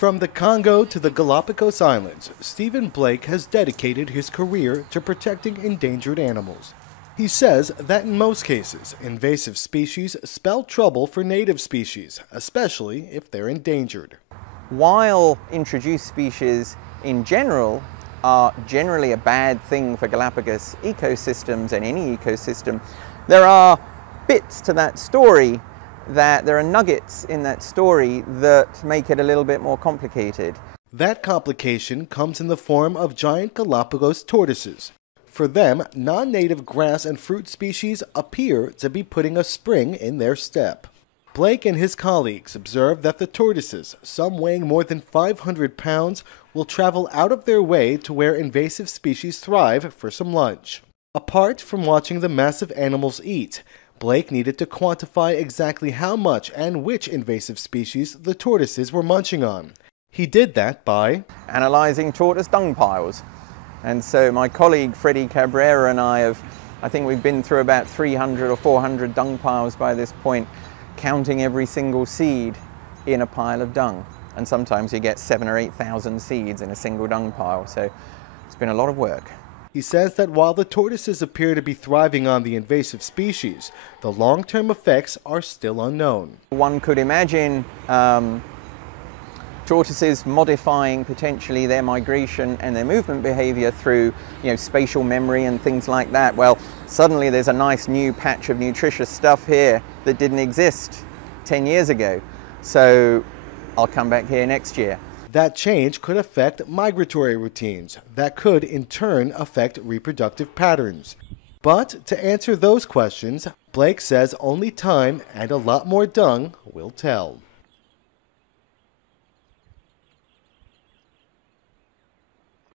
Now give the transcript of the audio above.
From the Congo to the Galapagos Islands, Stephen Blake has dedicated his career to protecting endangered animals. He says that in most cases, invasive species spell trouble for native species, especially if they're endangered. While introduced species in general are generally a bad thing for Galapagos ecosystems and any ecosystem, there are bits to that story there are nuggets in that story that make it a little bit more complicated. That complication comes in the form of giant Galapagos tortoises. For them, non-native grass and fruit species appear to be putting a spring in their step. Blake and his colleagues observed that the tortoises, some weighing more than 500 pounds, will travel out of their way to where invasive species thrive for some lunch. Apart from watching the massive animals eat, Blake needed to quantify exactly how much and which invasive species the tortoises were munching on. He did that by analyzing tortoise dung piles. And so my colleague Freddie Cabrera and I think we've been through about 300 or 400 dung piles by this point, counting every single seed in a pile of dung. And sometimes you get 7,000 or 8,000 seeds in a single dung pile. So it's been a lot of work. He says that while the tortoises appear to be thriving on the invasive species, the long-term effects are still unknown. One could imagine tortoises modifying potentially their migration and their movement behavior through, spatial memory and things like that. Well, suddenly there's a nice new patch of nutritious stuff here that didn't exist 10 years ago. So I'll come back here next year. That change could affect migratory routines that could in turn affect reproductive patterns. But to answer those questions, Blake says only time and a lot more dung will tell.